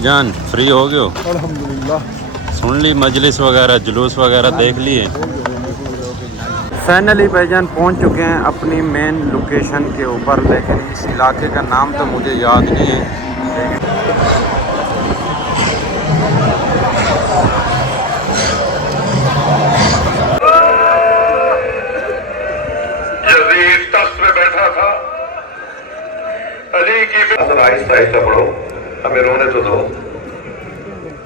जान फ्री हो गए हो? अल्हम्दुलिल्लाह। सुन ली मजलिस वगैरह जुलूस वगैरह देख लिए? फाइनली भाईजान पहुंच चुके हैं अपनी मेन लोकेशन के ऊपर, लेकिन इस इलाके का नाम तो मुझे याद नहीं है। यजीद तख्त पे बैठा था, अली की आहिस्ता आहिस्ता पढ़ो, हमें रोने तो दो।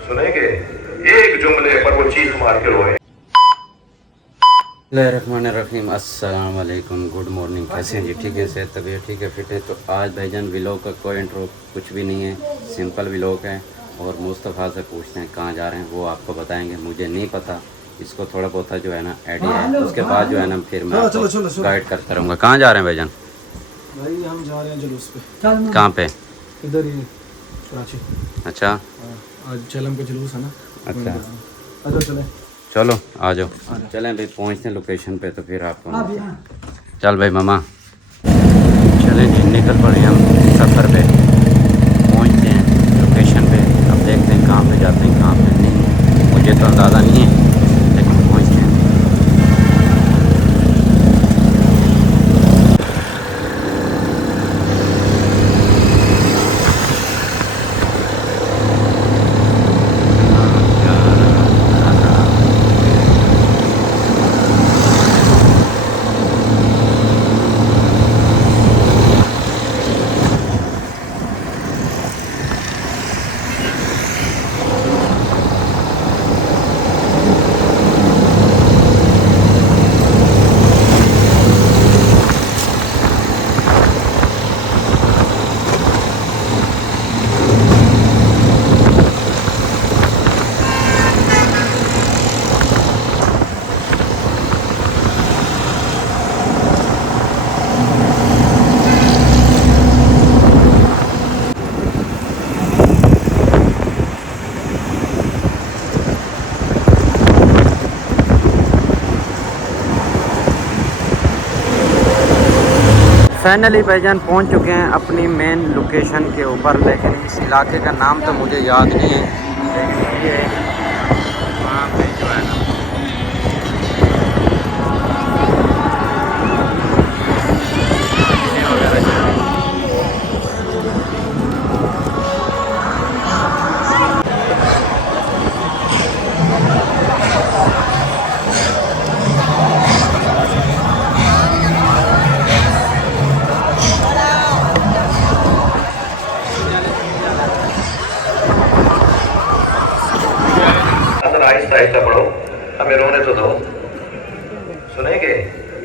सुनेंगे एक जुमले पर वो चीख मार के रोए। बिस्मिल्लाहिर्रहमानिर्रहीम, अस्सलाम वालेकुम, गुड मॉर्निंग। कैसे हैं जी? ठीक है, सेहत तबीयत ठीक है, फिट है? तो आज भाईजान व्लॉग का कोई इंट्रो कुछ भी नहीं है, सिंपल व्लॉग है। और मुस्तफ़ा से पूछते हैं कहाँ जा रहे हैं, वो आपको बताएंगे, मुझे नहीं पता। इसको थोड़ा बहुत जो है ना आइडिया है, उसके बाद जो है ना फिर मैं आपको गाइड करता रहूँगा। कहाँ जा रहे हैं भाईजान? भाई हम जा रहे हैं जुलूस पे। कहाँ पे? इधर ही कराची। अच्छा, आज चलम का जुलूस है ना। अच्छा, अच्छा चले। चलो आ जाओ। चलें भाई, पहुँचते हैं लोकेशन पे तो फिर आपको। चल भाई मामा, चलें जी, निकल पड़े हम सफ़र पे, पहुँचते हैं लोकेशन पे। अब देखते हैं कहाँ पे जाते हैं, कहाँ पे नहीं, मुझे तो अंदाज़ा नहीं है, लेकिन पहुँचते हैं। फाइनली भाईजान पहुंच चुके हैं अपनी मेन लोकेशन के ऊपर, लेकिन इस इलाके का नाम तो मुझे याद नहीं है, लेकिन ये वहाँ पे जो है ना वगैरह जो है। आहिस्ता आहिस्ता पढ़ो, हमें रोने तो दो। सुनेंगे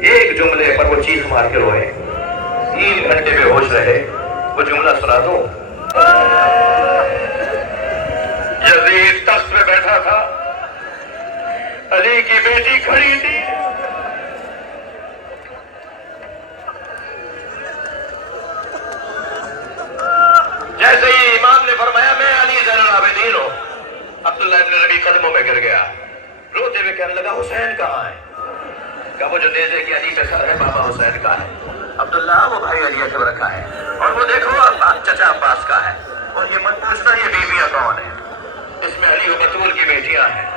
एक जुमले पर वो चीख मार के रोए, 3 घंटे बेहोश रहे, वो जुमला सुना दो। यजीद तख्त पे बैठा था, अली की बेटी खड़ी थी। जैसे ही इमाम ने फरमाया मैं अली ज़ैनुल आबिदीन हूं, अब्दुल्लाह इब्न रबी कदमों में गिर गया, रोते हुए कहने लगा हुसैन कहाँ है? कहा वो जो नेज़े की अली पे सर है बाबा हुसैन का है। अब्दुल्ला वो भाई अली अकबर का है, और वो देखो चचा अब्बास का है, और ये मत पूछना ये बीवियां कौन है, इसमें अली और बतूल की बेटियां हैं,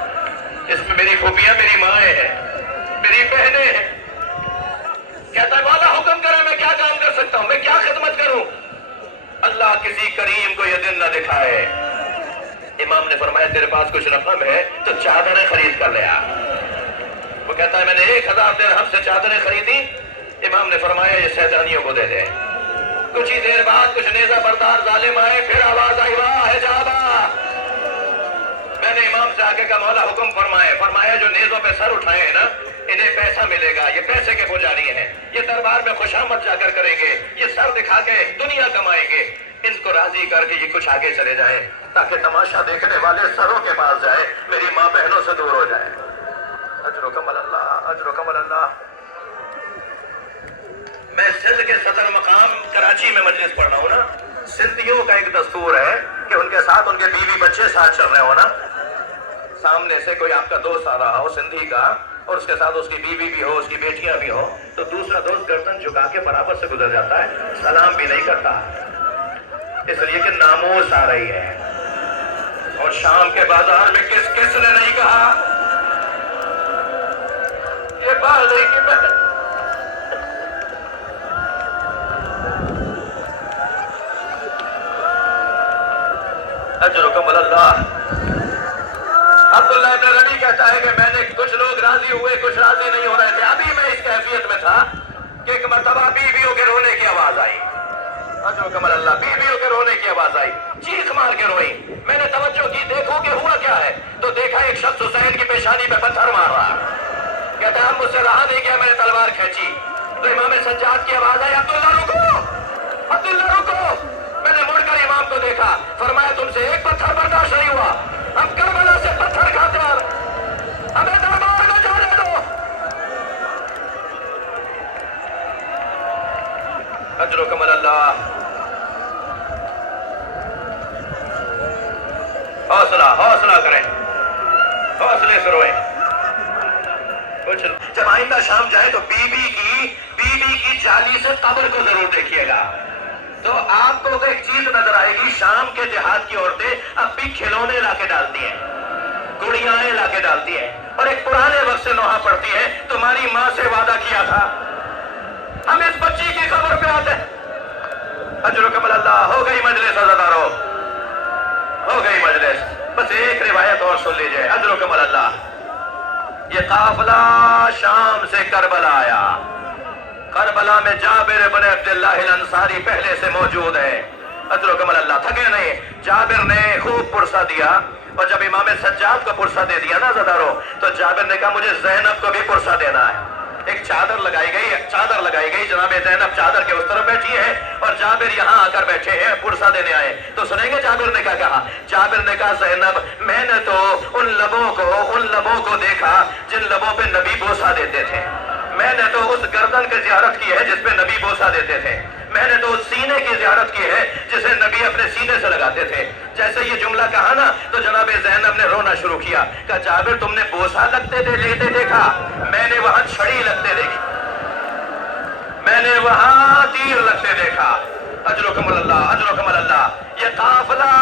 इसमें मेरी फूफियां मेरी माएँ हैं, मेरी बहनें हैं। कहता है वाला हुक्म करे, मैं क्या काम कर सकता हूँ, मैं क्या खिदमत करूं? अल्लाह किसी करीम को यह दिन न दिखाए। इमाम ने फरमाया तेरे पास कुछ रकम है तो चादरें खरीद कर ले आ। वो कहता है मैंने 1000 दिरहम से चादरें खरीदी। इमाम ने फरमाया ये शैतानियों को दे दे। कुछ ही देर बाद कुछ नेज़ा बरदार जालिम आए, फिर आवाज आई वाह है जाबा। मैंने इमाम से आगे का मौला हुक्म फरमाया जो नेज़ों पे सर उठाए ना इन्हें पैसा मिलेगा, ये पैसे के पुजारी हैं, ये दरबार में खुशामद जाकर करेंगे, ये सर दिखा के दुनिया कमाएंगे, इनको राजी करके ये कुछ आगे चले जाए ताकि तमाशा देखने वाले सरों के पास जाए, मेरी माँ बहनों से दूर हो जाए। अजरुकम अल्लाह, अजरुकम अल्लाह। मैं सिंध के सदर मकाम कराची में मजलिस पढ़ रहा हूँ ना, सिंधियों का एक दस्तूर है कि उनके साथ उनके बीवी बच्चे साथ चल रहे हो ना, सामने से कोई आपका दोस्त आ रहा हो सिंधी का और उसके साथ उसकी बीवी भी हो, उसकी बेटियां भी हो, तो दूसरा दोस्त गर्दन झुका के बराबर से गुजर जाता है, सलाम भी नहीं करता, इसलिए कि नामोस आ रही है। और शाम के बाजार में किस किस ने नहीं कहा ये बात नहीं कि मैं अजरुकम अल्लाह। अब्दुल्लाह इब्न रबी कहता है कि मैंने कुछ लोग राजी हुए कुछ राजी नहीं हो रहे थे। अभी मैं इस कैफियत में था कि एक मर्तबा बीवियों के रोने की आवाज आई। अजरुकम अल्लाह, बीवियों के रोने की आवाज आई, चीख मार के रोई। मैंने तवज्जो की, देखो कि हुआ क्या है, तो देखा एक शख्स हुसैन की पेशानी पे पत्थर मार रहा। कहता है मुझसे रहा नहीं गया, मैंने तलवार खींची तो इमाम सज्जाद की आवाज आई, अब्दुल्लाह रुको, अब्दुल्लाह रुको। मैंने मुड़कर इमाम को देखा, फरमाया तुमसे एक पत्थर बर्दाश्त नहीं हुआ, अब करबला से पत्थर खाते हैं, हमें दरबार में जाने दो। अजरुकम अल्लाह। हौसला हौसला करें, हौसले से रोएं। कुछ जब आइंदा शाम जाए तो बीबी की जाली से कब्र को जरूर देखिएगा, तो आपको एक चीज नजर आएगी। शाम के देहात की औरतें अब भी खिलौने लाके डालती हैं, गुड़ियाएं लाके डालती हैं, और एक पुराने वक्त से नोहा पड़ती है, तुम्हारी माँ से वादा किया था, हम इस बच्ची की खबर पे आते हैं। अजरुकम अल्लाह। हो गई मजलिस अज़ादारों, हो गई मजलिस। बस एक रिवायत और सुन लीजिए। अजरुकम अल्लाह, ये काफिला शाम से करबला आया। करबला में जाबिर इब्न अब्दुल्लाह अल-अंसारी पहले से मौजूद है। अजरुकम अल्लाह, थके नहीं। जाबिर ने खूब पुरसा दिया, और जब इमाम सज्जाद को पुरसा दे दिया ना ज़दारो, तो जाबिर ने कहा मुझे ज़ैनब को भी पुरसा देना है। एक चादर लगाई गई, जनाब ज़ैनब चादर के उस तरफ बैठी है और जाबिर यहाँ आकर बैठे हैं, पुरसा देने आए। तो सुनेंगे जाबिर ने क्या कहा। जाबिर ने कहा ज़ैनब, मैंने तो उन लबों को देखा जिन लबों पे नबी बोसा देते थे, मैंने तो उस गर्दन की ज़ियारत की है जिस पे नबी बोसा देते थे, मैंने तो उस सीने की ज़ियारत की है जिसे नबी अपने सीने से लगाते थे। जैसे ये जुमला कहा ना, तो जनाब ज़ैनब ने रोना शुरू किया। कहा जाबिर, तुमने बोसा लेते देखा, मैंने वहां छड़ी लगते देखी, मैंने वहां तीर लगते देखा। अजरुकम अल्लाह, अजरुकम अल्लाह। ये काफिला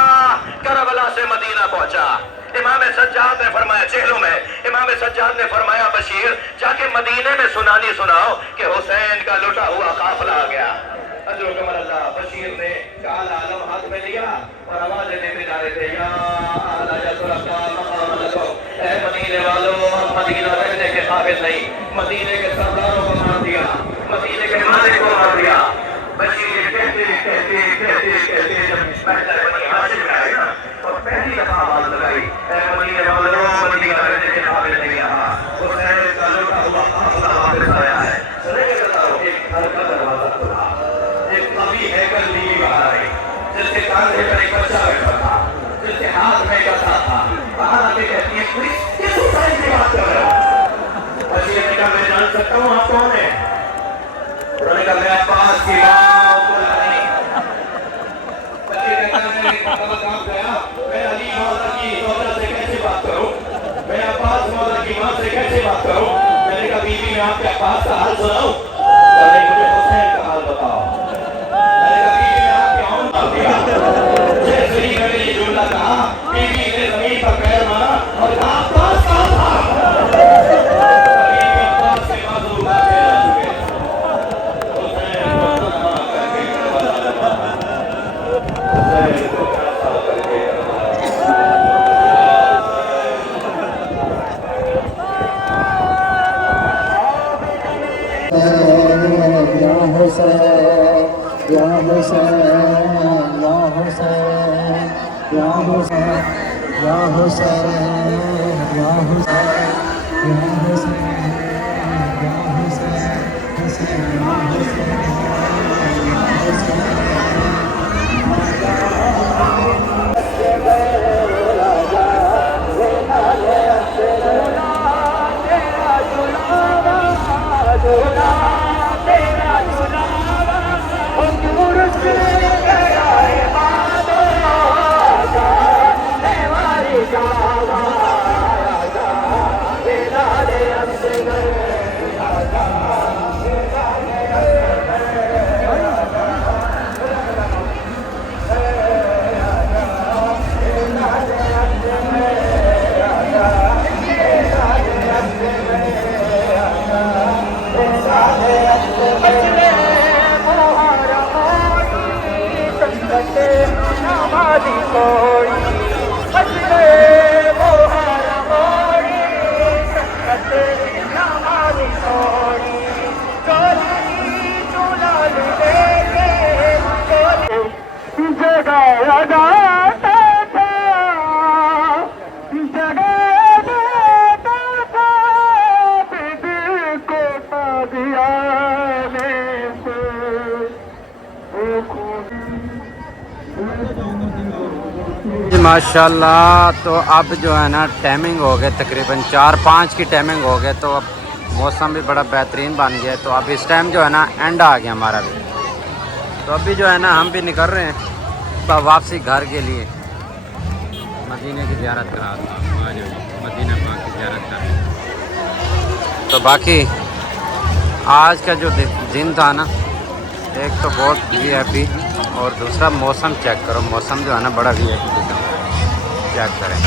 करबला से मदीना पहुंचा। इमाम सज्जाद ने फरमाया, चेहलों में इमाम सज्जाद ने फरमाया, बशीर जाके मदीने में सुनानी सुनाओ कि हुसैन का लुटा हुआ काफिला आ गया। अजरुकम अल्लाह। बशीर ने काला आलम हाथ में लिया और आवाजें देते जा रहे थे, या अहला यसरका मकाम लको, ऐ मदीने वालों, हम मदीना रहने के काबिल नहीं। मदीने के सरदारों को मार दिया, मदीने के मालिक को मार दिया। बशीर कहते जब महल बनी हाशिम में आए ना, और पहली दफा आवाज लगाई, ऐ मदीने वालों, मदीना रहने के काबिल नहीं रहा, हुसैन का लुटा हुआ काफिला वापस आया है। सुनेंगे बताओ, एक घर का दरवाजा खुला, एक कवि हैकल नीली बाहर आई, जिसके कांधे पर एक बच्चा बैठा था, जिसके हाथ में कथा था। बाहर आके कहती है, किस हुसैन की बात कर रहे हो? बशीर ने कहा, मैं जान सकता हूँ आप कौन है? उन्होंने कहा, मैं अब्बास की बात नहीं। बशीर ने कहा, मैं एक काम गया, मैं अली मौला की मौला से कैसे बात करूँ, मैं अब्बास मौला की माँ से कैसे बात करूँ? मैंने कहा, बीवी मैं आपके अब्बास का हाल सुनाऊँ? मुझे हुसैन का हाल बताओ। जैसे ही मैंने ये जुमला कहा, बीवी ने जमीन पर पैर मारा और कहा, अब्बास कहाँ था? बीवी अब्बास से मासूम बातें आ चुके। हुसैन को तन्हा करके हुसैन को तन्हा करके या हुसैन, या हुसैन, या हुसैन, या हुसैन, या हुसैन, या हुसैन, या हुसैन, या हुसैन, हुसैन, या हुसैन, ماشاءاللہ. تو اب جو ہے نا ٹائمنگ ہو گئے تقریباً 4-5 کی ٹائمنگ ہو گئے. تو اب موسم بھی بڑا بہترین بن گیا. تو اب اس ٹائم جو ہے نا اینڈ آ گیا ہمارا بھی. تو ابھی جو ہے نا ہم بھی نکل رہے ہیں واپسی گھر کے لیے. مدینے کی زیارت کرا دوں. مدینہ پاک کی زیارت کر. تو باقی آج کا جو دن تھا نا ایک تو بہت وی آئی پی اور دوسرا موسم چیک کرو. موسم جو ہے نا بڑا وی آئی پی چیک کریں.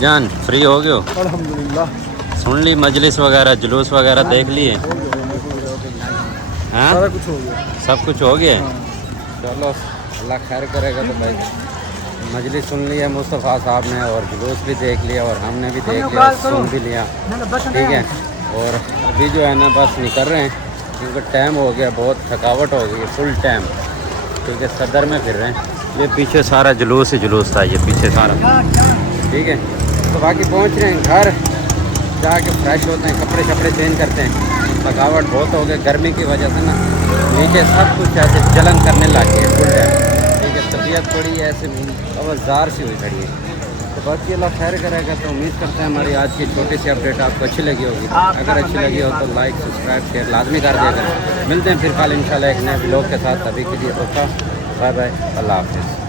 جان فری ہو گئے ہو؟ الحمدللہ. سن لی مجلس وغیرہ جلوس وغیرہ دیکھ لیے؟ ہاں سارا کچھ ہو گیا. سب کچھ ہو گیا. چلو اللہ خیر کرے گا. تو بھائی مجلس سن لیا مصطفیٰ صاحب نے اور جلوس بھی دیکھ لیا اور ہم نے بھی دیکھ لیا سن بھی لیا. ٹھیک ہے. اور ابھی جو ہے نا بس نکل رہے ہیں کیونکہ ٹائم ہو گیا. بہت تھکاوٹ ہو گئی ہے فل ٹائم کیونکہ صدر میں پھر رہے ہیں. یہ پیچھے سارا جلوس ہی جلوس تھا. یہ پیچھے سارا. ٹھیک ہے. تو باقی پہنچ رہے ہیں گھر جا کے فریش ہوتے ہیں کپڑے چینج کرتے ہیں. تھکاوٹ بہت ہو گئی گرمی کی وجہ سے نا نیچے سب کچھ ایسے جلن کرنے لگ گئے فل ٹائم. ٹھیک ہے. طبیعت تھوڑی ایسے اوزار سی ہوئی کھڑی ہے. تو باقی اللہ خیر کرے گا. تو امید کرتے ہیں ہماری آج کی چھوٹی سی اپڈیٹ آپ کو اچھی لگی ہوگی. اگر اچھی لگی ہو تو لائک سبسکرائب شیئر لازمی کر دیا کریں. ملتے ہیں پھر کل انشاءاللہ ایک نئے ولاگ کے ساتھ. ابھی کے لیے بائے بائے. اللہ حافظ.